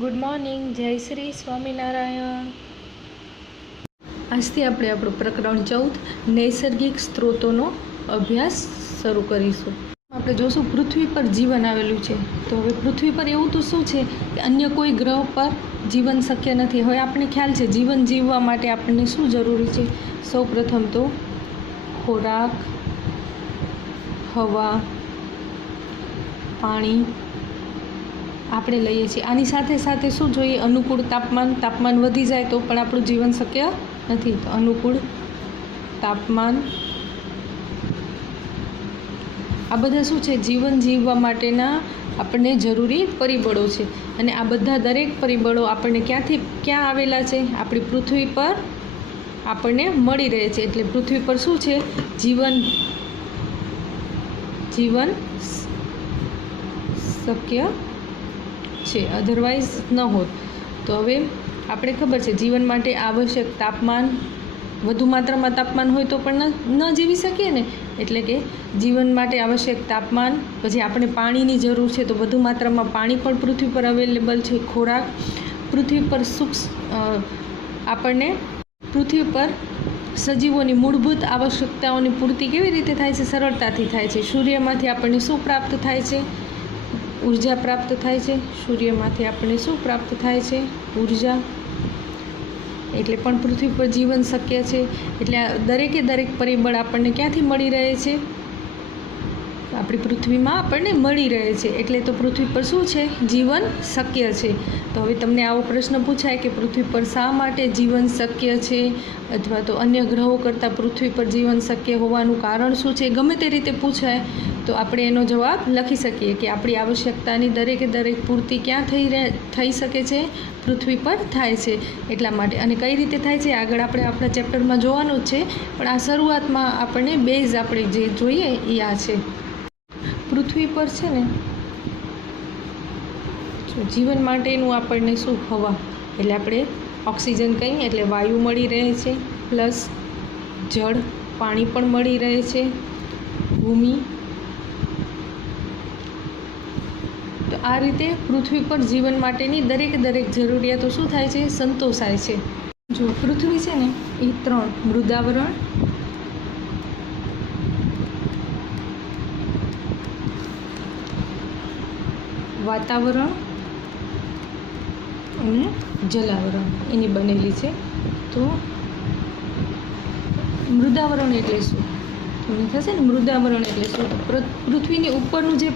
Good morning, જય શ્રી સ્વામિનારાયણ. આજથી આપણે આપણું પ્રકરણ 14 નૈસર્ગિક સ્ત્રોતોનો અભ્યાસ શરૂ કરીશું. આપણે જોશું પૃથ્વી પર જીવન આવેલું છે. તો હવે પૃથ્વી પર એવું તો શું છે કે અન્ય કોઈ ગ્રહ પર જીવન શક્ય નથી. હવે આપણને ખ્યાલ છે જીવન જીવવા માટે આપણને શું જરૂરી છે. સૌ પ્રથમ તો ખોરાક, હવા, પાણી આપણે લઈએ છીએ. આની સાથે સાથે શું જોઈએ, અનુકૂળ તાપમાન વધી જાય તો પણ આપણું જીવન શક્ય નથી. તો અનુકૂળ તાપમાન, આ બધા શું છે, જીવન જીવવા માટેના આપણને જરૂરી પરિબળો છે. અને આ બધા દરેક પરિબળો આપણને ક્યાં આવેલા છે, આપણી પૃથ્વી પર આપણને મળી રહે છે. એટલે પૃથ્વી પર શું છે, જીવન શક્ય છે, અધરવાઇઝ ન હોત. તો હવે આપણે ખબર છે જીવન માટે આવશ્યક તાપમાન, વધુ માત્રામાં તાપમાન હોય તો પણ ન જીવી શકીએ ને. એટલે કે જીવન માટે આવશ્યક તાપમાન, પછી આપણે પાણીની જરૂર છે તો વધુ માત્રામાં પાણી પણ પૃથ્વી પર અવેલેબલ છે. ખોરાક, પૃથ્વી પર આપણને પૃથ્વી પર સજીવોની મૂળભૂત આવશ્યકતાઓની પૂર્તિ કેવી રીતે થાય છે, સરળતાથી થાય છે. સૂર્યમાંથી આપણને શું પ્રાપ્ત થાય છે, ઉર્જા પ્રાપ્ત થાય છે. સૂર્યમાંથી આપણને શું પ્રાપ્ત થાય છે, ઉર્જા. એટલે પણ પૃથ્વી પર જીવન શક્ય છે. એટલે દરેકે દરેક પરિબળ આપણને ક્યાંથી મળી રહે છે, આપણી પૃથ્વીમાં આપણને મળી રહે છે. એટલે તો પૃથ્વી પર શું છે, જીવન શક્ય છે. તો હવે તમને આવો પ્રશ્ન પૂછાય કે પૃથ્વી પર શા માટે જીવન શક્ય છે, અથવા તો અન્ય ગ્રહો કરતાં પૃથ્વી પર જીવન શક્ય હોવાનું કારણ શું છે, ગમે તે રીતે પૂછાય તો આપણે એનો જવાબ લખી શકીએ કે આપણી આવશ્યકતાની દરેકે દરેક પૂર્તિ ક્યાં થઈ શકે છે, પૃથ્વી પર થાય છે. એટલા માટે. અને કઈ રીતે થાય છે આગળ આપણે આપણા ચેપ્ટરમાં જોવાનું જ છે, પણ આ શરૂઆતમાં આપણને બેઝ આપણે જે જોઈએ એ આ છે. પૃથ્વી પર છે ને જીવન માટેનું આપણને શું, હવા, એટલે આપણે ઓક્સિજન કહીએ એટલે વાયુ મળી રહે છે, પ્લસ જળ, પાણી પણ મળી રહે છે, ભૂમિ. તો આ રીતે પૃથ્વી પર જીવન માટેની દરેક જરૂરિયાતો શું થાય છે, સંતોષાય છે. જો પૃથ્વી છે ને એ 3 મૃદાવરણ, વાતાવરણ અને જલાવરણ એની બનેલી છે. તો મૃદાવરણ એટલે શું તમને થશે ને, મૃદાવરણ એટલે શું, પૃથ્વીની ઉપરનું જે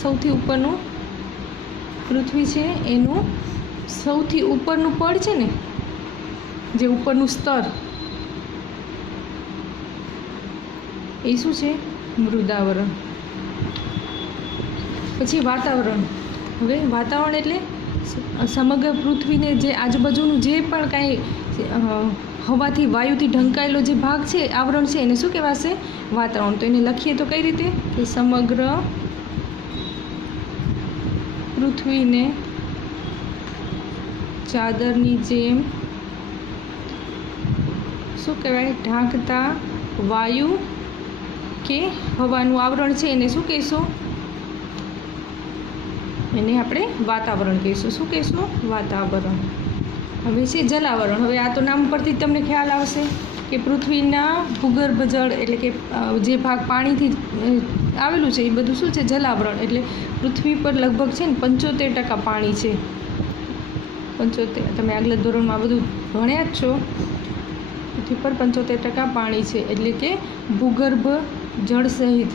સૌથી ઉપરનું પૃથ્વી છે એનું સૌથી ઉપરનું પડ છે ને, જે ઉપરનું સ્તર, એ શું છે, મૃદાવરણ. પછી વાતાવરણ. હવે વાતાવરણ એટલે સમગ્ર પૃથ્વીને જે આજુબાજુનું જે પણ કાંઈ હવાથી, વાયુથી ઢંકાયેલો જે ભાગ છે, આવરણ છે, એને શું કહેવાશે, વાતાવરણ. તો એને લખીએ તો કઈ રીતે, કે સમગ્ર પૃથ્વીને ચાદરની જેમ શું કહેવાય, ઢાંકતા વાયુ કે હવાનું આવરણ છે એને શું કહીશું, એને આપણે વાતાવરણ કહીશું. શું કહીશું, વાતાવરણ. હવે છે જલાવરણ. હવે આ તો નામ પરથી તમને ખ્યાલ આવશે કે પૃથ્વીના ભૂગર્ભ જળ, એટલે કે જે ભાગ પાણીથી આવેલું છે એ બધું શું છે, જલાવરણ. એટલે પૃથ્વી પર લગભગ છે ને 75% પાણી છે. 75, તમે આગલા ધોરણમાં બધું ભણ્યા જ છો. પૃથ્વી પર 75% પાણી છે. એટલે કે ભૂગર્ભ જળ સહિત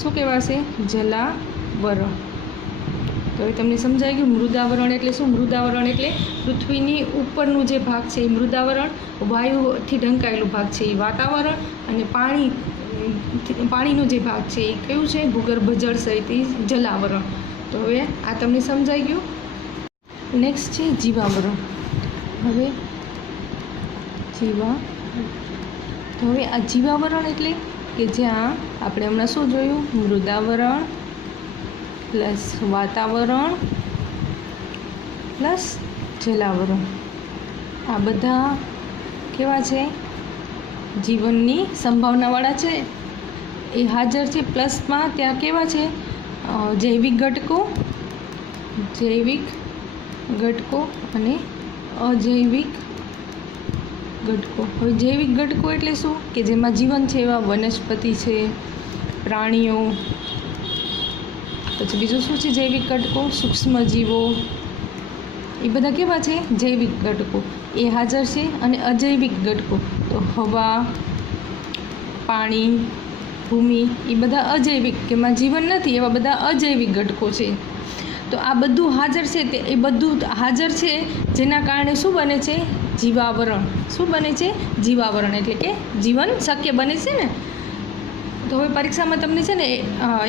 શું કહેવાશે, જલાવરણ. તો હવે તમને સમજાઈ ગયું મૃદાવરણ એટલે શું. મૃદાવરણ એટલે પૃથ્વીની ઉપરનું જે ભાગ છે એ મૃદાવરણ, વાયુથી ઢંકાયેલું ભાગ છે એ વાતાવરણ, અને પાણીનો જે ભાગ છે એ કયું છે, ભૂગર્ભ જળ સહિત એ જલાવરણ. તો હવે આ તમને સમજાઈ ગયું. નેક્સ્ટ છે જીવાવરણ. હવે આ જીવાવરણ એટલે કે જ્યાં આપણે હમણાં શું જોયું, મૃદાવરણ પ્લસ વાતાવરણ પ્લસ જલાવરણ, આ બધા કેવા છે, જીવનની સંભાવનાવાળા છે, એ હાજર છે. પ્લસમાં ત્યાં કેવા છે, જૈવિક ઘટકો, જૈવિક ઘટકો અને અજૈવિક ઘટકો. હવે જૈવિક ઘટકો એટલે શું? કે જેમાં જીવન છે એવા વનસ્પતિ છે, પ્રાણીઓ. પછી બીજું શું છે જૈવિક ઘટકો? સૂક્ષ્મજીવો. એ બધા કેવા છે? જૈવિક ઘટકો એ હાજર છે. અને અજૈવિક ઘટકો તો હવા, પાણી, ભૂમિ, એ બધા અજૈવિક, કે એમાં જીવન નથી એવા બધા અજૈવિક ઘટકો છે. તો આ બધું હાજર છે, તે એ બધું હાજર છે જેના કારણે શું બને છે? જીવાવરણ. શું બને છે? જીવાવરણ. એટલે કે જીવન શક્ય બને છે ને. તો હવે પરીક્ષામાં તમને છે ને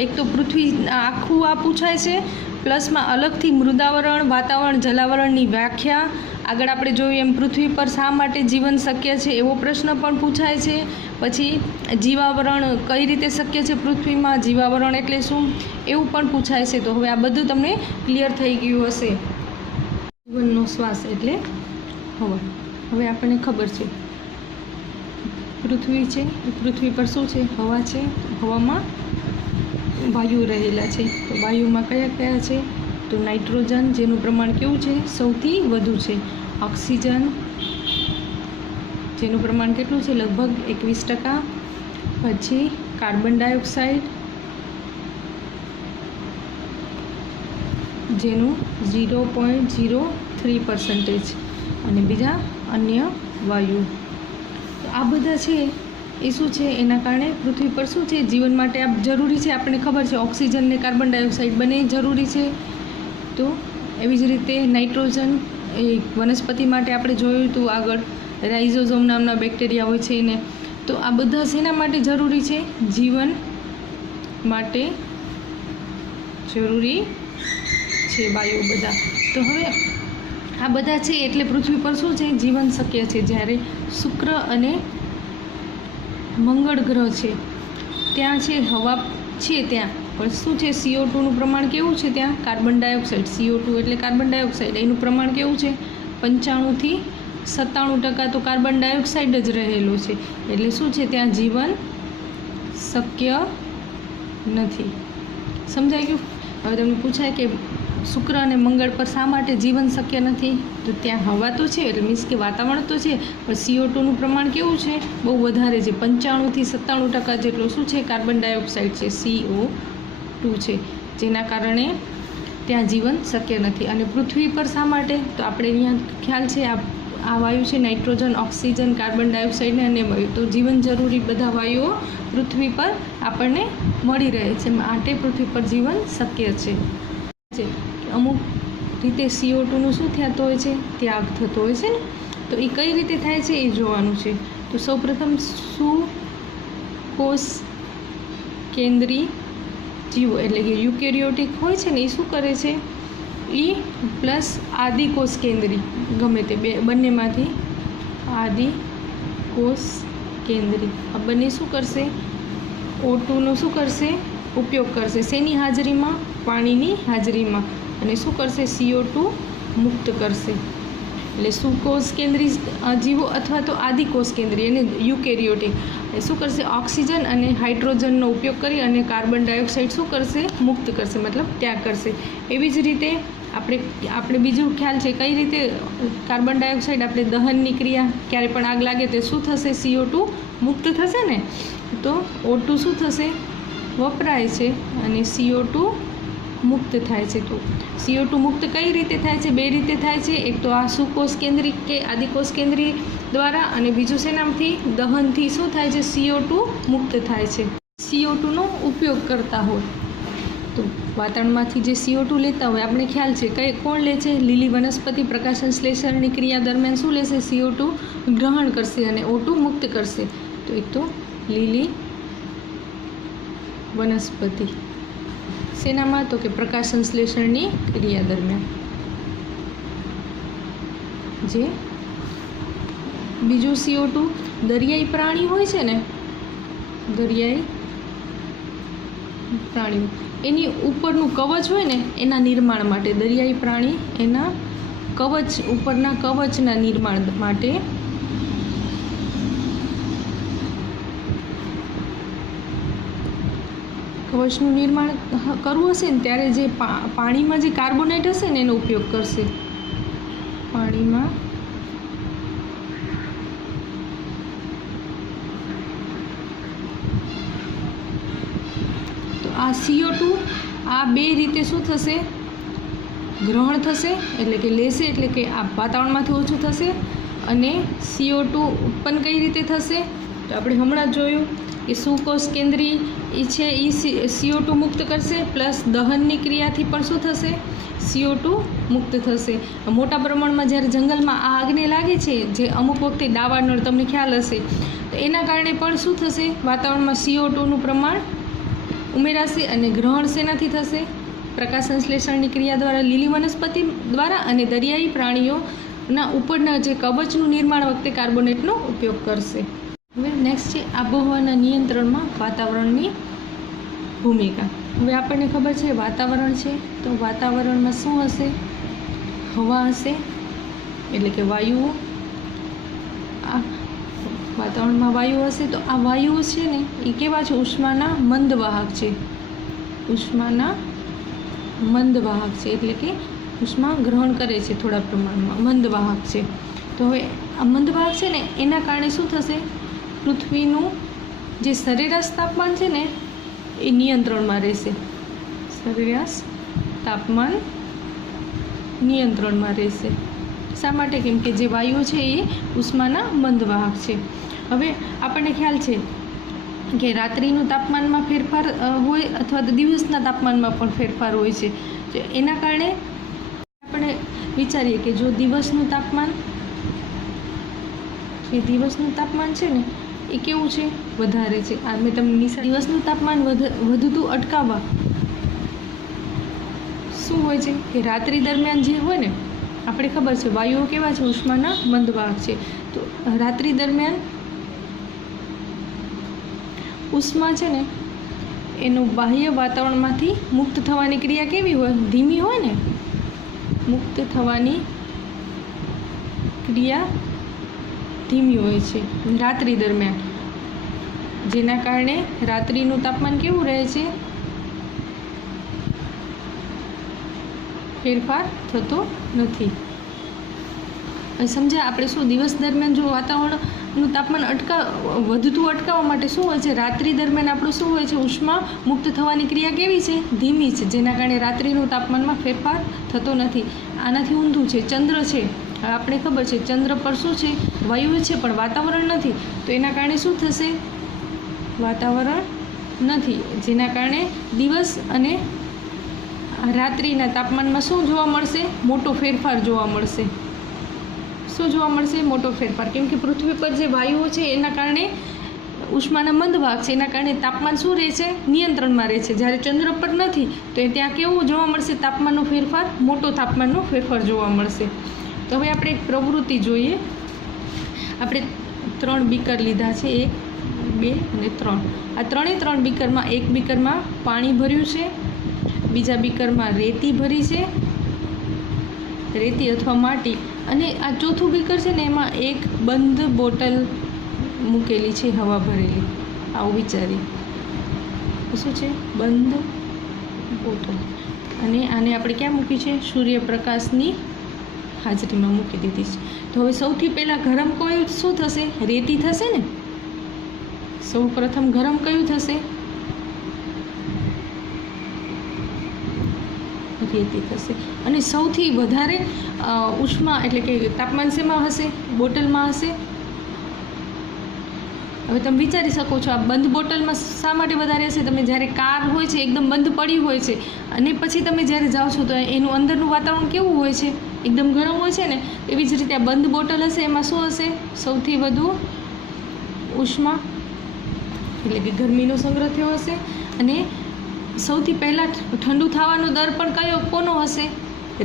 એક તો પૃથ્વી આખું આ પૂછાય છે, પ્લસમાં અલગથી મૃદાવરણ, વાતાવરણ, જલાવરણની વ્યાખ્યા. આગળ આપણે જોયું એમ પૃથ્વી પર શા માટે જીવન શક્ય છે એવો પ્રશ્ન પણ પૂછાય છે. પછી જીવાવરણ કઈ રીતે શક્ય છે પૃથ્વીમાં, જીવાવરણ એટલે શું એવું પણ પૂછાય છે. તો હવે આ બધું તમને ક્લિયર થઈ ગયું હશે. જીવનનો શ્વાસ એટલે હવા. હવે આપણને ખબર છે પૃથ્વી છે, પૃથ્વી પર શું છે? હવા છે. હવામાં વાયુ રહેલા છે. તો વાયુમાં કયા કયા છે? તો નાઇટ્રોજન, જેનું પ્રમાણ કેવું છે? સૌથી વધુ છે. ઓક્સિજન, જેનું પ્રમાણ કેટલું છે? લગભગ 21%. પછી કાર્બન ડાયોક્સાઇડ, જેનું 0.03%. અને બીજા અન્ય વાયુ. તો આ બધા છે એ શું છે? એના કારણે પૃથ્વી પર શું છે? જીવન માટે આ જરૂરી છે. આપણને ખબર છે ઓક્સિજન ને કાર્બન ડાયોક્સાઇડ બંને જરૂરી છે. તો એવી જ રીતે નાઇટ્રોજન એ વનસ્પતિ માટે આપણે જોયું હતું આગળ, રાઇઝોઝોમ નામના બેક્ટેરિયા હોય છે એને. તો આ બધા શેના માટે જરૂરી છે? જીવન માટે જરૂરી છે વાયુ બધા. તો હવે આ બધા છે એટલે પૃથ્વી પર શું છે? જીવન શક્ય છે. જ્યારે શુક્ર અને મંગળ ગ્રહ છે ત્યાં છે હવા છે, ત્યાં પણ શું છે? CO2નું પ્રમાણ કેવું છે? ત્યાં કાર્બન ડાયોક્સાઇડ, CO2 એટલે કાર્બન ડાયોક્સાઇડ, એનું પ્રમાણ કેવું છે? 95 થી 97% તો કાર્બન ડાયોક્સાઇડ જ રહેલું છે. એટલે શું છે? ત્યાં જીવન શક્ય નથી. સમજાઈ ગયું? હવે તમને પૂછાય કે શુક્ર અને મંગળ પર શા માટે જીવન શક્ય નથી? તો ત્યાં હવા તો છે, એટલે મીન્સ કે વાતાવરણ તો છે, પણ CO2નું પ્રમાણ કેવું છે? બહુ વધારે છે. 95 થી 97% જેટલો શું છે? કાર્બન ડાયોક્સાઇડ છે, CO2 છે, જેના કારણે ત્યાં જીવન શક્ય નથી. અને પૃથ્વી પર શા માટે? તો આપણે અહીંયા ખ્યાલ છે આ વાયુ છે નાઇટ્રોજન, ઓક્સિજન, કાર્બન ડાયોક્સાઇડ ને અન્ય વાયુ. તો જીવન જરૂરી બધા વાયુઓ પૃથ્વી પર આપણને મળી રહે છે, માટે પૃથ્વી પર જીવન શક્ય છે. અમુક રીતે CO2નું શું થતું હોય છે? ત્યાગ થતો હોય છે ને. તો એ કઈ રીતે થાય છે એ જોવાનું છે. તો સૌપ્રથમ સુકોષ કેન્દ્રી જીવો એટલે કે યુકેરિયોટિક હોય છે ને, એ શું કરે છે? એ પ્લસ આદિકોષ કેન્દ્રી, ગમે તે બંનેમાંથી આદિકોષ કેન્દ્રી, આ બંને શું કરશે? O2નો શું કરશે? ઉપયોગ કરશે. શેની હાજરીમાં? પાણીની હાજરીમાં. અને શું કરશે? CO2 મુક્ત કરશે. એટલે સુકોષ કેન્દ્રી જીવો અથવા તો આદિકોષ કેન્દ્રી અને યુકેરિયોટિક એ શું કરશે? ઓક્સિજન અને હાઇડ્રોજનનો ઉપયોગ કરી અને કાર્બન ડાયોક્સાઇડ શું કરશે? મુક્ત કરશે, મતલબ ત્યાગ કરશે. એવી જ રીતે આપણે બીજું ખ્યાલ છે કઈ રીતે કાર્બન ડાયોક્સાઇડ આપણે દહનની ક્રિયા ક્યારે પણ આગ લાગે તે શું થશે? CO2 મુક્ત થશે ને. તો O2 શું થશે? વપરાય છે અને CO2 મુક્ત થાય છે. તો CO2 મુક્ત કઈ રીતે થાય છે? બે રીતે થાય છે. એક તો આ સુકોષ કેન્દ્રી કે આદિકોષ કેન્દ્રી દ્વારા, અને બીજું શેનામથી? દહનથી શું થાય છે? CO2 મુક્ત થાય છે. CO2નો ઉપયોગ કરતા હોય તો વાતાવરણમાંથી જે CO2 લેતા હોય, આપણે ખ્યાલ છે કોણ લે છે? લીલી વનસ્પતિ પ્રકાશસંશ્લેષણની ક્રિયા દરમિયાન શું લેશે? CO2 ગ્રહણ કરશે અને O2 મુક્ત કરશે. તો એક તો લીલી વનસ્પતિ શેનામાં? તો કે પ્રકાશસંશ્લેષણની ક્રિયા દરમિયાન. જે બીજું CO2 દરિયાઈ પ્રાણી હોય છે ને, દરિયાઈ પ્રાણીઓ એની ઉપરનું કવચ હોય ને એના નિર્માણ માટે, દરિયાઈ પ્રાણી એના કવચ ઉપરના કવચના નિર્માણ માટે કવચનું નિર્માણ કરવું હશે ને ત્યારે જે પાણીમાં જે કાર્બોનેટ હશે ને એનો ઉપયોગ કરશે. પાણીમાં તો આ CO2 આ બે રીતે શું થશે, ગ્રહણ થશે, એટલે કે લેશે, એટલે કે આ વાતાવરણમાંથી ઓછું થશે. અને CO2 ઉત્પન્ન કઈ રીતે થશે તો આપણે હમણાં જોયું કે સુકોષ કેન્દ્રી એ છે એ CO2 મુક્ત કરશે, પ્લસ દહનની ક્રિયાથી પણ શું થશે, CO2 મુક્ત થશે. મોટા પ્રમાણમાં જ્યારે જંગલમાં આ આગને લાગે છે, જે અમુક વખતે દાવાનળ તમને ખ્યાલ હશે, તો એના કારણે પણ શું થશે, વાતાવરણમાં CO2નું પ્રમાણ ઉમેરાશે. અને ગ્રહણ શેનાથી થશે, પ્રકાશ સંશ્લેષણની ક્રિયા દ્વારા, લીલી વનસ્પતિ દ્વારા, અને દરિયાઈ પ્રાણીઓના ઉપરના જે કવચનું નિર્માણ વખતે કાર્બોનેટનો ઉપયોગ કરશે. હવે નેક્સ્ટ છે આબોહવાના નિયંત્રણમાં વાતાવરણની ભૂમિકા. હવે આપણને ખબર છે વાતાવરણ છે, તો વાતાવરણમાં શું હશે, હવા હશે, એટલે કે વાયુઓ. આ વાતાવરણમાં વાયુ હશે, તો આ વાયુઓ છે ને એ કેવા છે, ઉષ્માના મંદવાહક છે. ઉષ્માના મંદવાહક છે, એટલે કે ઉષ્મા ગ્રહણ કરે છે થોડા પ્રમાણમાં, મંદવાહક છે. તો હવે આ મંદવાહક છે ને એના કારણે શું થશે, પૃથ્વીનું જે સરેરાશ તાપમાન છે ને એ નિયંત્રણમાં રહેશે. સરેરાશ તાપમાન નિયંત્રણમાં રહેશે. શા માટે, કેમ કે જે વાયુઓ છે એ ઉષ્માના મંદવાહક છે. હવે આપણને ખ્યાલ છે કે રાત્રિનું તાપમાનમાં ફેરફાર હોય અથવા તો દિવસના તાપમાનમાં પણ ફેરફાર હોય છે. તો એના કારણે આપણે વિચારીએ કે જો દિવસનું તાપમાન છે ને એ કેવું છે, વધારે છે. આ મેં તમને દિવસનું તાપમાન વધતું અટકાવવા શું હોય છે કે રાત્રિ દરમિયાન જે હોય ને, આપણે ખબર છે વાયુઓ કેવા છે, ઉષ્માના મંદવાહક છે. તો રાત્રિ દરમિયાન ઉષ્મા છે ને એનું બાહ્ય વાતાવરણમાંથી મુક્ત થવાની ક્રિયા કેવી હોય, ધીમી હોય ને. મુક્ત થવાની ક્રિયા ધીમી હોય છે રાત્રિ દરમિયાન, જેના કારણે રાત્રિનું તાપમાન કેવું રહે છે, ફેરફાર થતો નથી. સમજ્યા આપણે? શું દિવસ દરમિયાન જો વાતાવરણનું તાપમાન વધતું અટકાવવા માટે શું હોય છે, રાત્રિ દરમિયાન આપણું શું હોય છે, ઉષ્મા મુક્ત થવાની ક્રિયા કેવી છે, ધીમી છે, જેના કારણે રાત્રિનું તાપમાનમાં ફેરફાર થતો નથી. આનાથી ઊંધું છે ચંદ્ર છે. આપણે ખબર છે ચંદ્ર પર શું છે, વાયુ છે, પણ વાતાવરણ નથી. તો એના કારણે શું થશે, વાતાવરણ નથી, જેના કારણે દિવસ અને રાત્રિના તાપમાનમાં શું જોવા મળશે, મોટો ફેરફાર જોવા મળશે. શું જોવા મળશે, મોટો ફેરફાર. કેમ કે પૃથ્વી પર જે વાયુઓ છે એના કારણે ઉષ્માના મંદવાહક છે, એના કારણે તાપમાન શું રહે છે, નિયંત્રણમાં રહે છે. જ્યારે ચંદ્ર પર નથી તો ત્યાં કેવું જોવા મળશે, તાપમાનનો ફેરફાર, મોટો તાપમાનનો ફેરફાર જોવા મળશે. તો હવે આપણે એક પ્રવૃત્તિ જોઈએ. આપણે 3 બીકર લીધા છે, 1, 2 અને 3. આ 3 બીકરમાં, એક બીકરમાં પાણી ભર્યું છે, બીજા બીકરમાં રેતી ભરી છે, રેતી અથવા માટી, અને આ ચોથું બીકર છે ને એમાં એક બંધ બોટલ મૂકેલી છે, હવા ભરેલી. આવું વિચારી શું છે, બંધ બોટલ. અને આને આપણે ક્યાં મૂકી છે, સૂર્યપ્રકાશની હાજરીમાં મૂકી દીધી છે. તો હવે સૌથી પહેલાં ગરમ કયું શું થશે, રેતી થશે ને. સૌ પ્રથમ ગરમ કયું થશે, રેતી થશે. અને સૌથી વધારે ઉષ્મા એટલે કે તાપમાન શેમાં હશે, બોટલમાં હશે. હવે તમે વિચારી શકો છો આ બંધ બોટલમાં શા માટે વધારે હશે. તમે જ્યારે કાર હોય છે એકદમ બંધ પડી હોય છે, અને પછી તમે જ્યારે જાઓ છો તો એનું અંદરનું વાતાવરણ કેવું હોય છે, એકદમ ગરમ હોય છે ને. એવી જ રીતે આ બંધ બોટલ હશે, એમાં શું હશે, સૌથી વધુ ઉષ્મા એટલે કે ગરમીનો સંગ્રહ થયો હશે. અને સૌથી પહેલાં ઠંડુ થવાનો દર પણ કોનો હશે,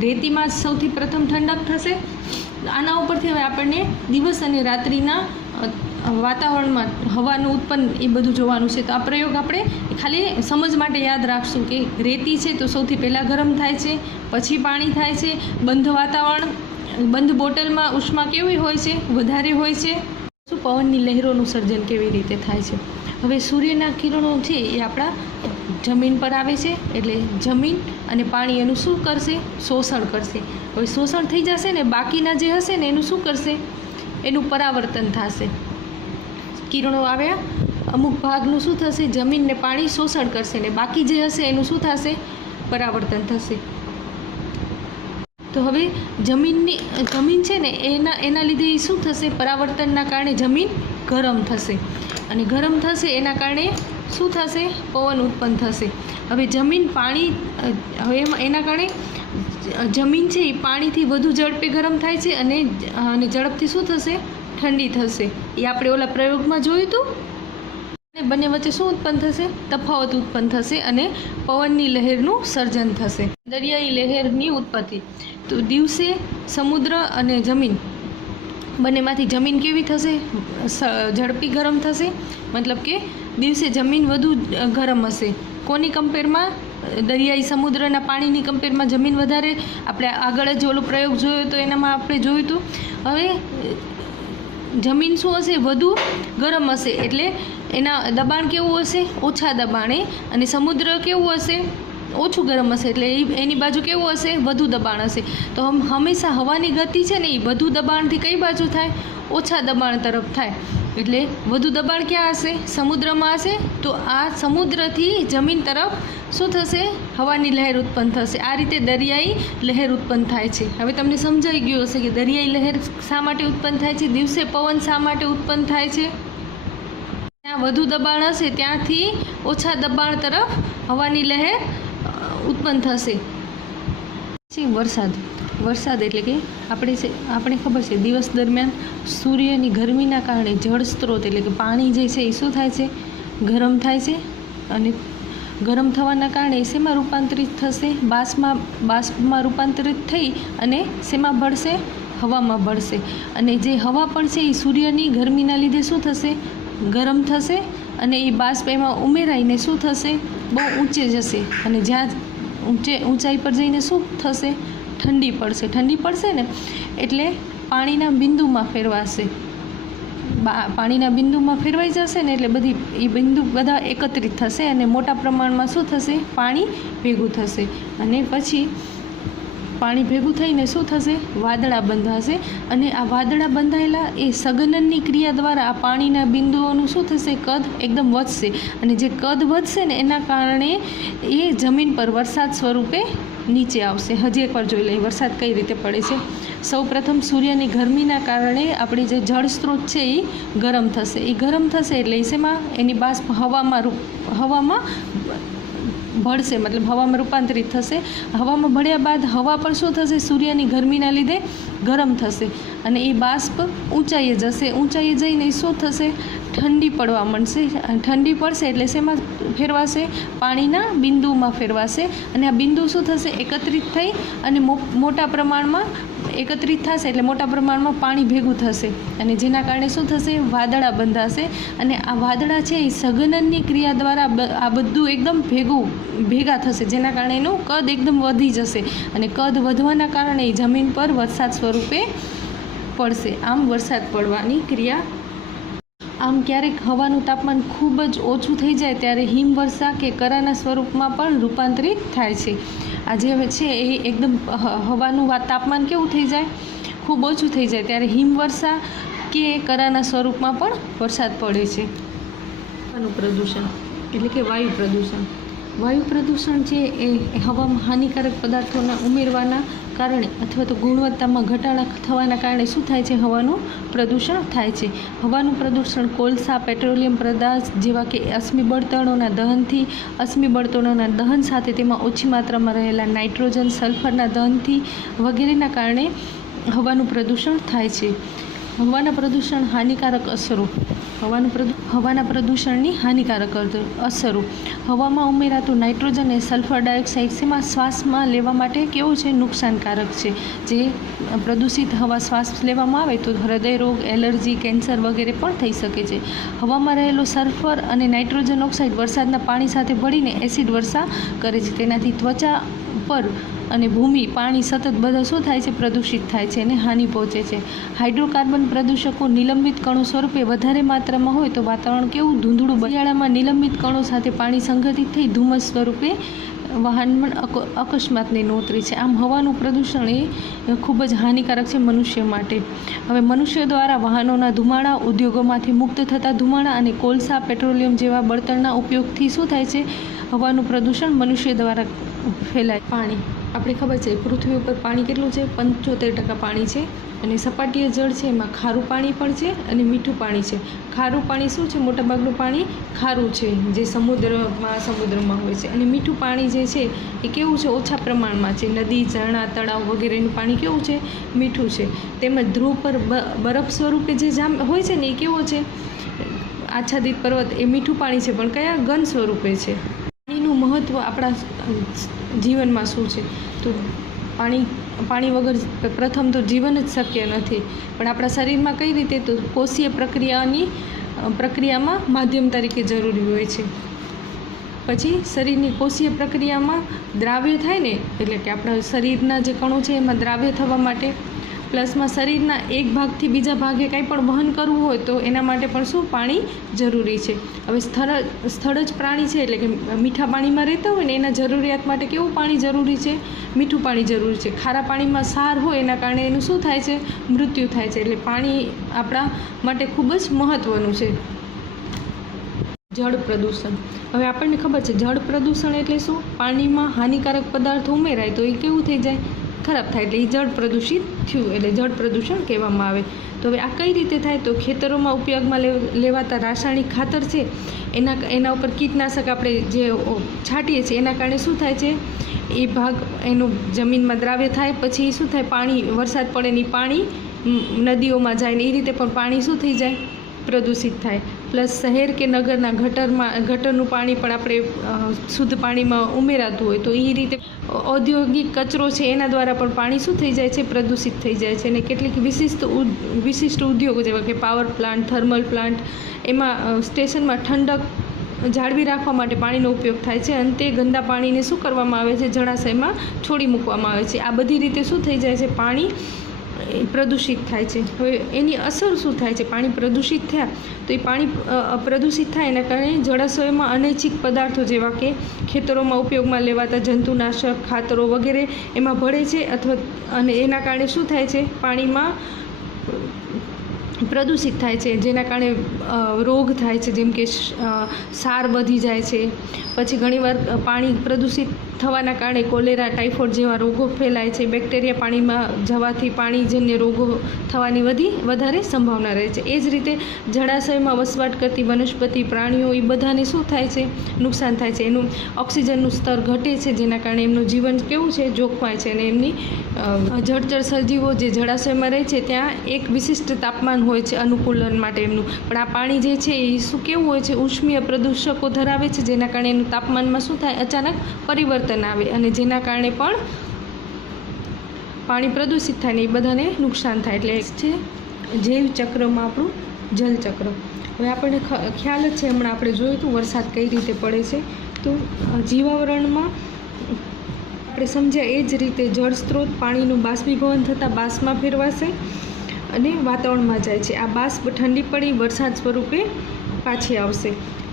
રેતીમાં સૌથી પ્રથમ ઠંડક થશે. આના ઉપરથી હવે આપણને દિવસ અને રાત્રિના વાતાવરણમાં હવાનું ઉત્પન્ન એ બધું જોવાનું છે. તો આ પ્રયોગ આપણે ખાલી સમજ માટે યાદ રાખશું કે રેતી છે તો સૌથી પહેલાં ગરમ થાય છે, પછી પાણી થાય છે. બંધ વાતાવરણ, બંધ બોટલમાં ઉષ્મા કેવી હોય છે, વધારે હોય છે. પવનની લહેરોનું સર્જન કેવી રીતે થાય છે. હવે સૂર્યના કિરણો છે એ આપણા જમીન પર આવે છે એટલે જમીન અને પાણી એનું શું કરશે? શોષણ કરશે. હવે શોષણ થઈ જશે ને, બાકીના જે હશે ને એનું શું કરશે? એનું પરાવર્તન થશે. કિરણો આવ્યા, અમુક ભાગનું શું થશે? જમીન ને પાણી શોષણ કરશે ને બાકી જે હશે એનું શું થશે? પરાવર્તન થશે. તો હવે જમીન છે ને એના લીધે શું થશે? પરાવર્તનના કારણે જમીન ગરમ થશે અને ગરમ થશે એના કારણે શું થશે? પવન ઉત્પન્ન થશે. હવે હવે એના કારણે જમીન છે એ પાણીથી વધુ ઝડપે ગરમ થાય છે અને ઝડપથી શું થશે? ઠંડી થશે. એ આપણે ઓલા પ્રયોગમાં જોયું હતું. અને બંને વચ્ચે શું ઉત્પન્ન થશે? તફાવત ઉત્પન્ન થશે અને પવનની લહેરનું સર્જન થશે. દરિયાઈ લહેરની ઉત્પત્તિ. તો દિવસે સમુદ્ર અને જમીન બંનેમાંથી જમીન કેવી થશે? ઝડપી ગરમ થશે. મતલબ કે દિવસે જમીન વધુ ગરમ હશે. કોની કમ્પેરમાં? દરિયાઈ સમુદ્રના પાણીની કમ્પેરમાં જમીન વધારે. આપણે આગળ જ ઓલો પ્રયોગ જોયો તો એનામાં આપણે જોયું હતું. હવે જમીન શું હશે? વધુ ગરમ હશે એટલે એના દબાણ કેવું હશે? ઓછા દબાણે. અને સમુદ્ર કેવું હશે? ઓછું ગરમ હશે એટલે એની બાજુ કેવું હશે? વધુ દબાણ હશે. તો હંમેશા હવાની ગતિ છે ને એ વધુ દબાણથી કઈ બાજુ થાય? ઓછા દબાણ તરફ થાય. એટલે વધુ દબાણ ક્યાં હશે? સમુદ્રમાં હશે. તો આ સમુદ્રથી જમીન તરફ શું થશે? હવાની લહેર ઉત્પન્ન થશે. આ રીતે દરિયાઈ લહેર ઉત્પન્ન થાય છે. હવે તમને સમજાઈ ગયું હશે કે દરિયાઈ લહેર શા માટે ઉત્પન્ન થાય છે? દિવસે પવન શા માટે ઉત્પન્ન થાય છે? ત્યાં વધુ દબાણ હશે ત્યાંથી ઓછા દબાણ તરફ હવાની લહેર ઉત્પન્ન થશે. વરસાદ એટલે કે આપણે ખબર છે દિવસ દરમિયાન સૂર્યની ગરમીના કારણે જળ સ્ત્રોત એટલે કે પાણી જે છે એ શું થાય છે? ગરમ થાય છે અને ગરમ થવાના કારણે શેમાં રૂપાંતરિત થશે? બાષ્પમાં રૂપાંતરિત થઈ અને શેમાં ભળશે? હવામાં ભળશે. અને જે હવા પણ છે એ સૂર્યની ગરમીના લીધે શું થશે? ગરમ થશે અને એ બાષ્પ એમાં ઉમેરાઈને શું થશે? બહુ ઊંચે જશે અને જ્યાં ઊંચાઈ પર જઈને શું થશે? ઠંડી પડશે ને એટલે પાણીના બિંદુમાં ફેરવાશે. પાણીના બિંદુમાં ફેરવાઈ જશે ને એટલે એ બિંદુ બધા એકત્રિત થશે અને મોટા પ્રમાણમાં શું થશે? પાણી ભેગું થશે. અને પછી પાણી ભેગું થઈને શું થશે? વાદળા બંધાશે. અને આ વાદળા બંધાયેલા એ સઘનનની ક્રિયા દ્વારા આ પાણીના બિંદુઓનું શું થશે? કદ એકદમ વધશે. અને જે કદ વધશે ને એના કારણે એ જમીન પર વરસાદ સ્વરૂપે નીચે આવશે. હજી એકવાર જોઈ લઈએ વરસાદ કઈ રીતે પડે છે. સૌપ્રથમ સૂર્યની ગરમીના કારણે આપણી જે જળ સ્ત્રોત છે એ ગરમ થશે. એ ગરમ થશે એટલે શેમાં? એની બાષ્પ હવામાં ભળશે, મતલબ હવામાં રૂપાંતરિત થશે. હવામાં ભળ્યા બાદ હવા પણ શું થશે? સૂર્યની ગરમીના લીધે ગરમ થશે અને એ બાષ્પ ઊંચાઈએ જશે. ઊંચાઈએ જઈને શું થશે? ઠંડી પડવા માંડશે. ઠંડી પડશે એટલે શેમાં ફેરવાશે? પાણીના બિંદુમાં ફેરવાશે. અને આ બિંદુ શું થશે? એકત્રિત થઈ અને મોટા પ્રમાણમાં એકત્રિત થશે એટલે મોટા પ્રમાણમાં પાણી ભેગું થશે અને જેના કારણે શું થશે? વાદળા બંધાશે. અને આ વાદળા છે એ સઘનનની ક્રિયા દ્વારા આ બધું એકદમ ભેગા થશે જેના કારણે એનું કદ એકદમ વધી જશે અને કદ વધવાના કારણે જમીન પર વરસાદ સ્વરૂપે પડશે. આમ વરસાદ પડવાની ક્રિયા. આમ ક્યારેક હવાનું તાપમાન ખૂબ જ ઓછું થઈ જાય ત્યારે હિમવર્ષા કે કરાના સ્વરૂપમાં પણ રૂપાંતરિત થાય છે. આ જે છે એ એકદમ હવાનું તાપમાન કેવું થઈ જાય? ખૂબ ઓછું થઈ જાય ત્યારે હિમવર્ષા કે કરાના સ્વરૂપમાં પણ વરસાદ પડે છે. હવાનું પ્રદૂષણ એટલે કે વાયુ પ્રદૂષણ છે એ હવામાં હાનિકારક પદાર્થોના ઉમેરવાના કારણે અથવા તો ગુણવત્તામાં ઘટાડા થવાના કારણે શું થાય છે? હવાનું પ્રદૂષણ થાય છે. હવાનું પ્રદૂષણ કોલસા, પેટ્રોલિયમ પદાર્થ જેવા કે અશ્મિ બળતણોના દહન સાથે તેમાં ઓછી માત્રામાં રહેલા નાઇટ્રોજન, સલ્ફરના દહનથી વગેરેના કારણે હવાનું પ્રદૂષણ થાય છે. હવાના પ્રદૂષણ હાનિકારક અસરો. હવાના પ્રદૂષણની હાનિકારક અસરો. હવામાં ઉમેરાતું નાઇટ્રોજન અને સલ્ફર ડાયોક્સાઇડ શેમાં શ્વાસમાં લેવા માટે કેવું છે? નુકસાનકારક છે. જે પ્રદૂષિત હવા શ્વાસ લેવામાં આવે તો હૃદયરોગ, એલર્જી, કેન્સર વગેરે પણ થઈ શકે છે. હવામાં રહેલો સલ્ફર અને નાઇટ્રોજન ઓક્સાઇડ વરસાદના પાણી સાથે ભળીને એસિડ વર્ષા કરે છે. તેનાથી ત્વચા પર અને ભૂમિ, પાણી સતત બધા શું થાય છે? પ્રદૂષિત થાય છે અને હાનિ પહોંચે છે. હાઇડ્રોકાર્બન પ્રદૂષકો નિલંબિત કણો સ્વરૂપે વધારે માત્રામાં હોય તો વાતાવરણ કેવું? ધૂંધળું. શિયાળામાં નિલંબિત કણો સાથે પાણી સંગઠિત થઈ ધુમ્મસ સ્વરૂપે વાહનમાં અકસ્માતની નોંધણી છે. આમ હવાનું પ્રદૂષણ એ ખૂબ જ હાનિકારક છે મનુષ્ય માટે. હવે મનુષ્ય દ્વારા વાહનોના ધુમાડા, ઉદ્યોગોમાંથી મુક્ત થતા ધુમાડા અને કોલસા, પેટ્રોલિયમ જેવા બળતણના ઉપયોગથી શું થાય છે? હવાનું પ્રદૂષણ મનુષ્ય દ્વારા ફેલાય. પાણી, આપણે ખબર છે પૃથ્વી ઉપર પાણી કેટલું છે? 75% પાણી છે અને સપાટીય જળ છે એમાં ખારું પાણી પણ છે અને મીઠું પાણી છે. ખારું પાણી શું છે? મોટાભાગનું પાણી ખારું છે જે સમુદ્રમાં હોય છે. અને મીઠું પાણી જે છે એ કેવું છે? ઓછા પ્રમાણમાં છે. નદી, ઝરણા, તળાવ વગેરેનું પાણી કેવું છે? મીઠું છે. તેમજ ધ્રુવ પર બરફ સ્વરૂપે જે હોય છે ને એ કેવો છે? આચ્છાદિત પર્વત એ મીઠું પાણી છે, પણ કયા? ઘન સ્વરૂપે છે. પાણીનું મહત્ત્વ આપણા જીવનમાં શું છે? તો પાણી વગર પ્રથમ તો જીવન જ શક્ય નથી, પણ આપણા શરીરમાં કઈ રીતે? તો કોષીય પ્રક્રિયામાં માધ્યમ તરીકે જરૂરી હોય છે. પછી શરીરની કોષીય પ્રક્રિયામાં દ્રાવ્ય થાય ને, એટલે કે આપણા શરીરના જે કણો છે એમાં દ્રાવ્ય થવા માટે, પ્લસમાં શરીરના એક ભાગથી બીજા ભાગે કાંઈ પણ વહન કરવું હોય તો એના માટે પણ શું? પાણી જરૂરી છે. હવે સ્થળ જ પ્રાણી છે એટલે કે મીઠા પાણીમાં રહેતા હોય ને એના જરૂરિયાત માટે કેવું પાણી જરૂરી છે? મીઠું પાણી જરૂરી છે. ખારા પાણીમાં સાર હોય એના કારણે એનું શું થાય છે? મૃત્યુ થાય છે. એટલે પાણી આપણા માટે ખૂબ જ મહત્ત્વનું છે. જળ પ્રદૂષણ. હવે આપણને ખબર છે જળ પ્રદૂષણ એટલે શું? પાણીમાં હાનિકારક પદાર્થો ઉમેરાય તો એ કેવું થઈ જાય? ખરાબ થાય. એટલે એ જળ પ્રદૂષિત થયું, એટલે જળ પ્રદૂષણ કહેવામાં આવે. તો હવે આ કઈ રીતે થાય? તો ખેતરોમાં ઉપયોગમાં લેવાતા રાસાયણિક ખાતર છે એના ઉપર કીટનાશક આપણે જે છાંટીએ છીએ એના કારણે શું થાય છે? એ ભાગ એનું જમીનમાં દ્રાવ્ય થાય, પછી શું થાય? પાણી, વરસાદ પડે ને પાણી નદીઓમાં જાય ને એ રીતે પણ પાણી શું થઈ જાય? પ્રદૂષિત થાય. પ્લસ શહેર કે નગરના ગટરનું પાણી પણ આપણે શુદ્ધ પાણીમાં ઉમેરાતું હોય તો એ રીતે ઔદ્યોગિક કચરો છે એના દ્વારા પણ પાણી શું થઈ જાય છે? પ્રદૂષિત થઈ જાય છે. અને કેટલીક વિશિષ્ટ ઉદ્યોગો જેવા કે પાવર પ્લાન્ટ, થર્મલ પ્લાન્ટ, એમાં સ્ટેશનમાં ઠંડક જાળવી રાખવા માટે પાણીનો ઉપયોગ થાય છે અને તે ગંદા પાણીને શું કરવામાં આવે છે? જળાશયમાં છોડી મૂકવામાં આવે છે. આ બધી રીતે શું થઈ જાય છે? પાણી પ્રદૂષિત થાય છે. હવે એની અસર શું થાય છે? પાણી પ્રદૂષિત થયા તો એ પાણી પ્રદૂષિત થાય એના કારણે જળાશયોમાં અનૈચ્છિક પદાર્થો જેવા કે ખેતરોમાં ઉપયોગમાં લેવાતા જંતુનાશક ખાતરો વગેરે એમાં ભળે છે અને એના કારણે શું થાય છે? પાણીમાં પ્રદૂષિત થાય છે, જેના કારણે રોગ થાય છે, જેમ કે સાર વધી જાય છે. પછી ઘણીવાર પાણી પ્રદૂષિત થવાના કારણે કોલેરા, ટાઇફોઇડ જેવા રોગો ફેલાય છે. બેક્ટેરિયા પાણીમાં જવાથી પાણીજન્ય રોગો થવાની વધારે સંભાવના રહે છે. એ જ રીતે જળાશયમાં વસવાટ કરતી વનસ્પતિ, પ્રાણીઓ એ બધાને શું થાય છે? નુકસાન થાય છે. એનું ઓક્સિજનનું સ્તર ઘટે છે, જેના કારણે એમનું જીવન કેવું છે? જોખમાય છે. અને એમની જળચર સજીવો જે જળાશયમાં રહે છે ત્યાં એક વિશિષ્ટ તાપમાન હોય છે અનુકૂલન માટે એમનું, પણ આ પાણી જે છે એ શું કેવું હોય છે? ઉષ્મીય પ્રદૂષકો ધરાવે છે, જેના કારણે એનું તાપમાનમાં શું થાય? અચાનક પરિવર્તન આવે અને જેના કારણે પણ પાણી પ્રદૂષિત થાય ને એ બધાને નુકસાન થાય. એટલે એક છે જૈવ ચક્રમાં આપણું જલચક્ર. હવે આપણને ખ્યાલ જ છે, હમણાં આપણે જોયું હતું વરસાદ કઈ રીતે પડે છે. તો જીવાવરણમાં આપણે સમજ્યા એ જ રીતે જળ સ્ત્રોત પાણીનું બાષ્પીભવન થતાં બાષ્પમાં ફેરવાશે અને વાતાવરણમાં જાય છે. આ બાષ્પ ઠંડી પડી વરસાદ સ્વરૂપે પાછી આવશે.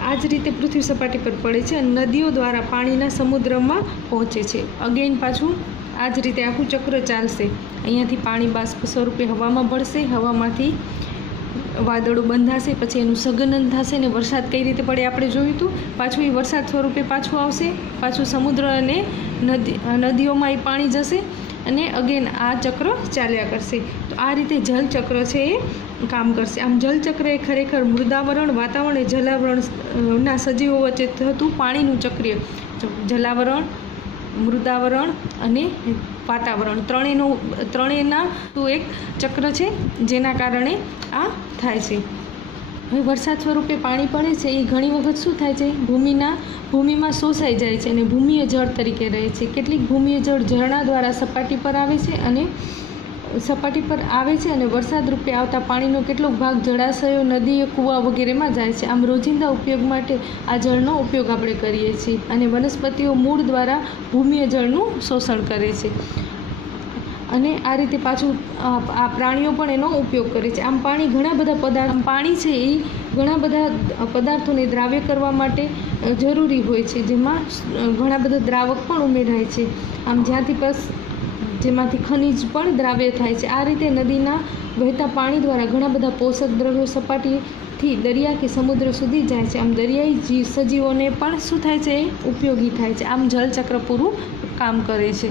આ જ રીતે પૃથ્વી સપાટી પર પડે છે અને નદીઓ દ્વારા પાણીના સમુદ્રમાં પહોંચે છે. અગેન પાછું આ જ રીતે આખું ચક્ર ચાલશે. અહીંયાથી પાણી બાષ્પ સ્વરૂપે હવામાં ભળશે, હવામાંથી વાદળો બંધાશે, પછી એનું સઘનન થશે ને વરસાદ કઈ રીતે પડે આપણે જોયું હતું. પાછું એ વરસાદ સ્વરૂપે પાછું આવશે, પાછું સમુદ્ર અને નદીઓમાં એ પાણી જશે અને અગેન આ ચક્ર ચાલ્યા કરશે. તો આ રીતે જલચક્ર છે એ કામ કરશે. આમ જલચક્ર એ ખરેખર મૃદાવરણ, વાતાવરણ એ જલાવરણના સજીવો વચ્ચે થતું પાણીનું ચક્ર. જલાવરણ, મૃદાવરણ અને વાતાવરણ ત્રણેયના એક ચક્ર છે, જેના કારણે આ થાય છે. હવે વરસાદ સ્વરૂપે પાણી પડે છે એ ઘણી વખત શું થાય છે? ભૂમિમાં શોષાઈ જાય છે અને ભૂમિય જળ તરીકે રહે છે. કેટલીક ભૂમિય જળ ઝરણા દ્વારા સપાટી પર આવે છે અને સપાટી પર આવે છે અને વરસાદ રૂપે આવતા પાણીનો કેટલોક ભાગ જળાશયો, નદીઓ, કૂવા વગેરેમાં જાય છે. આમ રોજિંદા ઉપયોગ માટે આ જળનો ઉપયોગ આપણે કરીએ છીએ. અને વનસ્પતિઓ મૂળ દ્વારા ભૂમિય જળનું શોષણ કરે છે અને આ રીતે પાછું આ પ્રાણીઓ પણ એનો ઉપયોગ કરે છે. આમ પાણી ઘણા બધા પાણી છે એ ઘણા બધા પદાર્થોને દ્રાવ્ય કરવા માટે જરૂરી હોય છે, જેમાં ઘણા બધા દ્રાવક પણ ઉમેરાય છે. આમ જેમાંથી ખનિજ પણ દ્રાવ્ય થાય છે. આ રીતે નદીના વહેતા પાણી દ્વારા ઘણા બધા પોષક દ્રવ્યો સપાટીથી દરિયા કે સમુદ્ર સુધી જાય છે. આમ દરિયાઈ સજીવોને પણ શું થાય છે, ઉપયોગી થાય છે. આમ જળચક્ર પૂરું કામ કરે છે.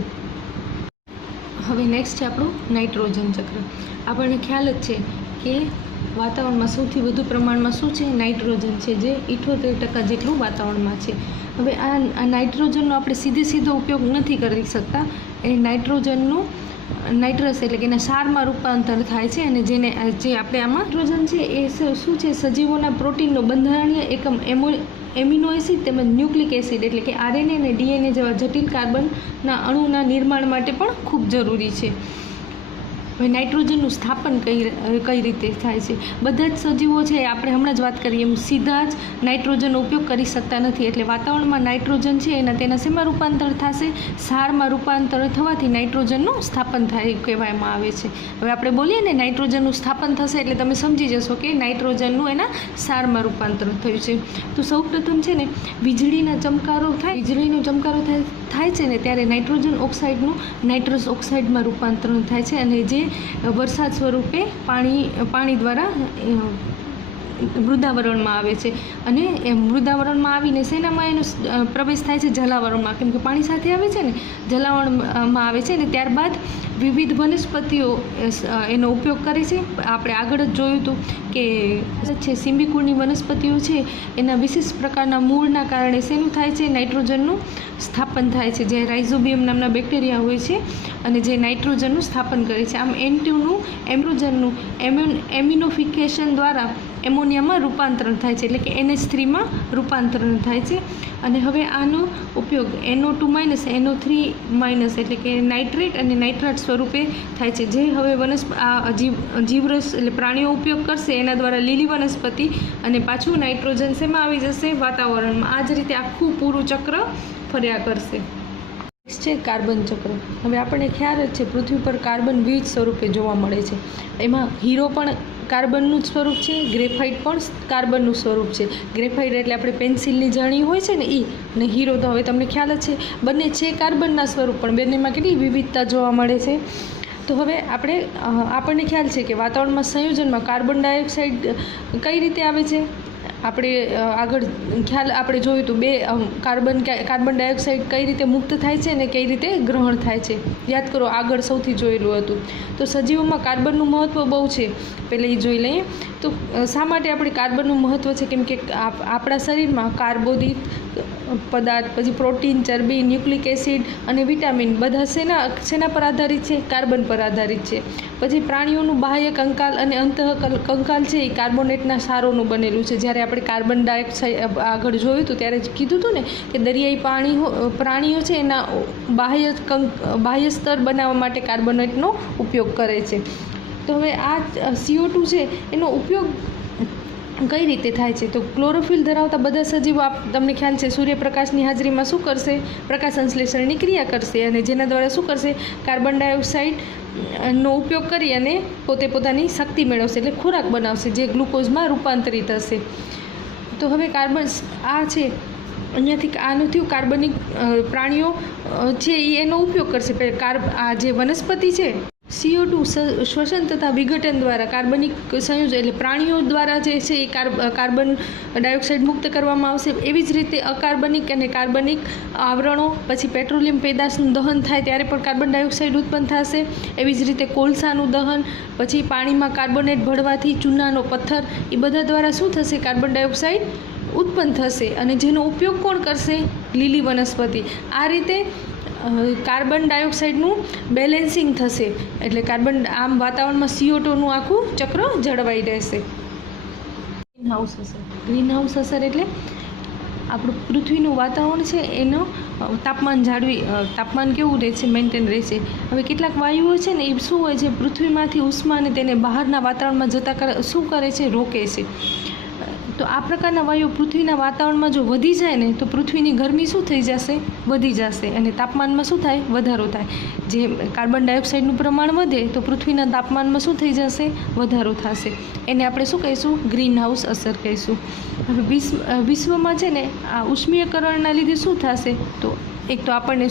હવે નેક્સ્ટ છે આપણું નાઇટ્રોજન ચક્ર. આપણને ખ્યાલ જ છે કે વાતાવરણમાં સૌથી વધુ પ્રમાણમાં શું છે, નાઇટ્રોજન છે, જે 78% જેટલું વાતાવરણમાં છે. હવે આ નાઇટ્રોજનનો આપણે સીધો ઉપયોગ નથી કરી શકતા. એ નાઇટ્રોજનનું નાઇટ્રસ એટલે કે એના સારમાં રૂપાંતર થાય છે અને જે આપણે આમાં નાઇટ્રોજન છે એ શું છે, સજીવોના પ્રોટીનનો બંધારણીય એકમ એમિનો એસિડ તેમજ ન્યુક્લિક એસિડ એટલે કે RNA અને DNA જેવા જટિલ કાર્બનના અણુના નિર્માણ માટે પણ ખૂબ જરૂરી છે. હવે નાઇટ્રોજનનું સ્થાપન કઈ રીતે થાય છે? બધા જ સજીવો છે, આપણે હમણાં જ વાત કરીએ એમ સીધા જ નાઇટ્રોજનનો ઉપયોગ કરી શકતા નથી. એટલે વાતાવરણમાં નાઇટ્રોજન છે તેના શેમાં રૂપાંતર થશે? સારમાં રૂપાંતર થવાથી નાઇટ્રોજનનું સ્થાપન થાય કહેવામાં આવે છે. હવે આપણે બોલીએ ને નાઇટ્રોજનનું સ્થાપન થશે એટલે તમે સમજી જશો કે નાઇટ્રોજનનું એના સારમાં રૂપાંતર થયું છે. તો સૌપ્રથમ છે ને વીજળીનો ચમકારો થાય છે ને ત્યારે નાઇટ્રોજન ઓક્સાઇડનું નાઇટ્રસ ઓક્સાઇડમાં રૂપાંતર થાય છે અને જે વરસાદ સ્વરૂપે પાણી દ્વારા મૃદાવરણમાં આવે છે. અને એ મૃદાવરણમાં આવીને શેનામાં એનો પ્રવેશ થાય છે? જલાવરણમાં. કેમ કે પાણી સાથે આવે છે ને, જલાવરણમાં આવે છે ને ત્યારબાદ વિવિધ વનસ્પતિઓ એનો ઉપયોગ કરે છે. આપણે આગળ જ જોયું હતું કે સિમ્બિકુળની વનસ્પતિઓ છે એના વિશિષ્ટ પ્રકારના મૂળના કારણે શેનું થાય છે? નાઇટ્રોજનનું સ્થાપન થાય છે. જે રાઇઝોબિયમ નામના બેક્ટેરિયા હોય છે અને જે નાઇટ્રોજનનું સ્થાપન કરે છે. આમ એમ્બ્રોજનનું એમિનોફિકેશન દ્વારા એમોનિયામાં રૂપાંતરણ થાય છે, એટલે કે NH3માં રૂપાંતરણ થાય છે. અને હવે આનો ઉપયોગ NO2- NO3- એટલે કે નાઇટ્રેટ અને નાઇટ્રાટ સ્વરૂપે થાય છે. જે હવે જીવરસ એટલે પ્રાણીઓ ઉપયોગ કરશે એના દ્વારા લીલી વનસ્પતિ અને પાછું નાઇટ્રોજન શેમાં આવી જશે? વાતાવરણમાં. આ જ રીતે આખું પૂરું ચક્ર ફર્યા કરશે. છે કાર્બન ચક્ર. હવે આપણને ખ્યાલ જ છે પૃથ્વી પર કાર્બન વિવિધ સ્વરૂપે જોવા મળે છે. એમાં હીરો પણ કાર્બનનું જ સ્વરૂપ છે, ગ્રેફાઇટ પણ કાર્બનનું સ્વરૂપ છે. ગ્રેફાઇટ એટલે આપણે પેન્સિલની જણી હોય છે ને એ, અને હીરો તો હવે તમને ખ્યાલ જ છે બંને છે કાર્બનના સ્વરૂપ, પણ બંનેમાં કેટલી વિવિધતા જોવા મળે છે. તો હવે આપણને ખ્યાલ છે કે વાતાવરણમાં સંયોજનમાં કાર્બન ડાયોક્સાઇડ કઈ રીતે આવે છે? આપણે જોયું હતું કાર્બન ડાયોક્સાઇડ કઈ રીતે મુક્ત થાય છે અને કઈ રીતે ગ્રહણ થાય છે. યાદ કરો, આગળ સૌથી જોયેલું હતું. તો સજીવોમાં કાર્બનનું મહત્ત્વ બહુ છે, પહેલાં એ જોઈ લઈએ. તો શા માટે આપણે કાર્બનનું મહત્ત્વ છે? કેમ કે આપણા શરીરમાં કાર્બોદિત પદાર્થ, પછી પ્રોટીન, ચરબી, ન્યુક્લિક એસિડ અને વિટામિન બધા શેના પર આધારિત છે? કાર્બન પર આધારિત છે. પછી પ્રાણીઓનું બાહ્ય કંકાલ અને અંતઃકંકાલ છે એ કાર્બોનેટના ક્ષારોનું બનેલું છે. જ્યારે આપણે કાર્બન ડાયોક્સાઇડ આગળ જોયું હતું ત્યારે જ કીધું હતું ને કે દરિયાઈ પ્રાણીઓ છે એના બાહ્ય સ્તર બનાવવા માટે કાર્બોનેટનો ઉપયોગ કરે છે. તો હવે આ CO2 છે એનો ઉપયોગ કઈ રીતે થાય છે? તો ક્લોરોફિલ ધરાવતા બધા સજીવો તમને ખ્યાલ છે સૂર્યપ્રકાશની હાજરીમાં શું કરશે? પ્રકાશ સંશ્લેષણની ક્રિયા કરશે અને જેના દ્વારા શું કરશે? કાર્બન ડાયોક્સાઇડનો ઉપયોગ કરી અને પોતાની શક્તિ મેળવશે, એટલે ખોરાક બનાવશે જે ગ્લુકોઝમાં રૂપાંતરિત થશે. તો હવે આ છે અહીંયાથી આનું થયું કાર્બનિક પ્રાણીઓ છે એનો ઉપયોગ કરશે. આ જે વનસ્પતિ છે CO2 શ્વસન તથા વિઘટન દ્વારા કાર્બનિક સંયોજન એટલે પ્રાણીઓ દ્વારા જે છે એ કાર્બન ડાયોક્સાઇડ મુક્ત કરવામાં આવશે. એવી જ રીતે અકાર્બનિક અને કાર્બનિક આવરણો, પછી પેટ્રોલિયમ પેદાશનું દહન થાય ત્યારે પણ કાર્બન ડાયોક્સાઇડ ઉત્પન્ન થશે. એવી જ રીતે કોલસાનું દહન, પછી પાણીમાં કાર્બોનેટ ભળવાથી ચૂનાનો પથ્થર, એ બધા દ્વારા શું થશે? કાર્બન ડાયોક્સાઇડ ઉત્પન્ન થશે અને જેનો ઉપયોગ કોણ કરશે? લીલી વનસ્પતિ. આ રીતે કાર્બન ડાયોક્સાઇડનું બેલેન્સિંગ થશે, એટલે આમ વાતાવરણમાં CO2નું આખું ચક્ર જળવાઈ રહેશે. ગ્રીનહાઉસ અસર એટલે આપણું પૃથ્વીનું વાતાવરણ છે એનો તાપમાન કેવું રહે છે, મેન્ટેન રહે છે. હવે કેટલાક વાયુઓ છે ને એ શું હોય છે, પૃથ્વીમાંથી ઉષ્માને તેને બહારના વાતાવરણમાં જતા શું કરે છે, રોકે છે. તો આ પ્રકારના વાયુ પૃથ્વીના વાતાવરણમાં જો વધી જાય ને તો પૃથ્વીની ગરમી શું થઈ જશે, વધી જશે, અને તાપમાનમાં શું થાય, વધારો થાય. જે કાર્બન ડાયોક્સાઇડનું પ્રમાણ વધે તો પૃથ્વીના તાપમાનમાં શું થઈ જશે, વધારો થશે. એને આપણે શું કહીશું, ગ્રીન હાઉસ અસર કહીશું. હવે વિશ્વમાં છે ને આ ઉષ્મીયકરણના લીધે શું થશે, તો એક તો આપણને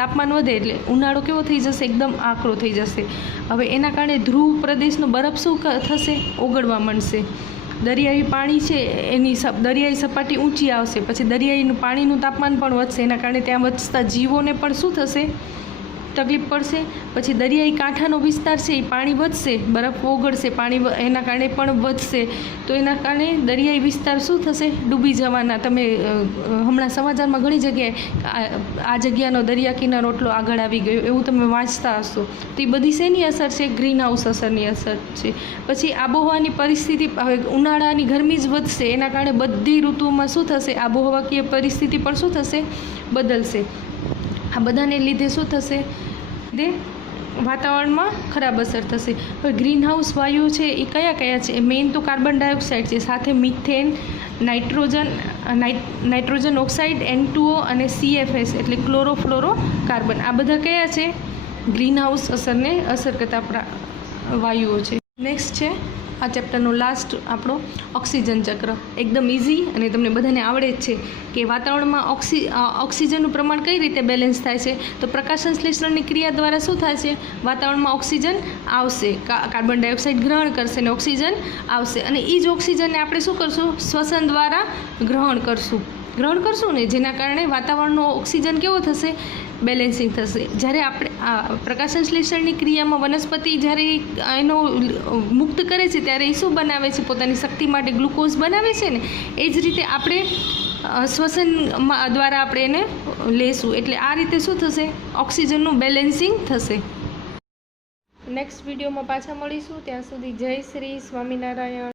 તાપમાન વધે એટલે ઉનાળો કેવો થઈ જશે, એકદમ આકરો થઈ જશે. હવે એના કારણે ધ્રુવ પ્રદેશનો બરફ શું થશે, ઓગળવા માંડશે. દરિયાઈ પાણી છે એની દરિયાઈ સપાટી ઊંચી આવશે, પછી દરિયાઈનું પાણીનું તાપમાન પણ વધશે. એના કારણે ત્યાં વસતા જીવોને પણ શું થશે, તકલીફ પડશે. પછી દરિયાઈ કાંઠાનો વિસ્તાર છે એ પાણી વધશે, બરફ ઓગળશે, પાણી એના કારણે પણ વધશે. તો એના કારણે દરિયાઈ વિસ્તાર શું થશે, ડૂબી જવાના. તમે હમણાં સમાચારમાં ઘણી જગ્યાએ આ જગ્યાનો દરિયા કિનારો એટલો આગળ આવી ગયો એવું તમે વાંચતા હશો. તો એ બધી શેની અસર છે, ગ્રીન હાઉસ અસરની અસર છે. પછી આબોહવાની પરિસ્થિતિ, હવે ઉનાળાની ગરમી જ વધશે, એના કારણે બધી ઋતુઓમાં શું થશે, આબોહવાકીય પરિસ્થિતિ પણ શું થશે, બદલશે. આ બધાને લીધે શું થશે, તે વાતાવરણમાં ખરાબ અસર થશે. હવે ગ્રીન હાઉસ વાયુઓ છે એ કયા કયા છે, મેઇન તો કાર્બન ડાયોક્સાઇડ છે, સાથે મિથેન, નાઇટ્રોજન ઓક્સાઇડ, N2O અને CFS એટલે ક્લોરોફ્લોરો કાર્બન. આ બધા કયા છે, ગ્રીન હાઉસ અસરને અસર કરતા વાયુઓ છે. નેક્સ્ટ છે આ ચેપ્ટરનો લાસ્ટ આપણો ઓક્સિજન ચક્ર. એકદમ ઇઝી અને તમને બધાને આવડે જ છે કે વાતાવરણમાં ઓક્સિજનનું પ્રમાણ કઈ રીતે બેલેન્સ થાય છે. તો પ્રકાશસંશ્લેષણની ક્રિયા દ્વારા શું થાય છે, વાતાવરણમાં ઓક્સિજન આવશે, કાર્બન ડાયોક્સાઇડ ગ્રહણ કરશે અને ઓક્સિજન આવશે, અને એ જ ઓક્સિજનને આપણે શું કરશું, શ્વસન દ્વારા ગ્રહણ કરશું ને, જેના કારણે વાતાવરણનો ઓક્સિજન કેવો થશે, બેલેન્સિંગ થશે. જ્યારે આપણે આ પ્રકાશસંશ્લેષણની ક્રિયામાં વનસ્પતિ જ્યારે એનો મુક્ત કરે છે ત્યારે એ શું બનાવે છે, પોતાની શક્તિ માટે ગ્લુકોઝ બનાવે છે ને, એ જ રીતે આપણે શ્વસન દ્વારા આપણે એને લેશું. એટલે આ રીતે શું થશે, ઓક્સિજનનું બેલેન્સિંગ થશે. નેક્સ્ટ વિડીયોમાં પાછા મળીશું. ત્યાં સુધી જય શ્રી સ્વામિનારાયણ.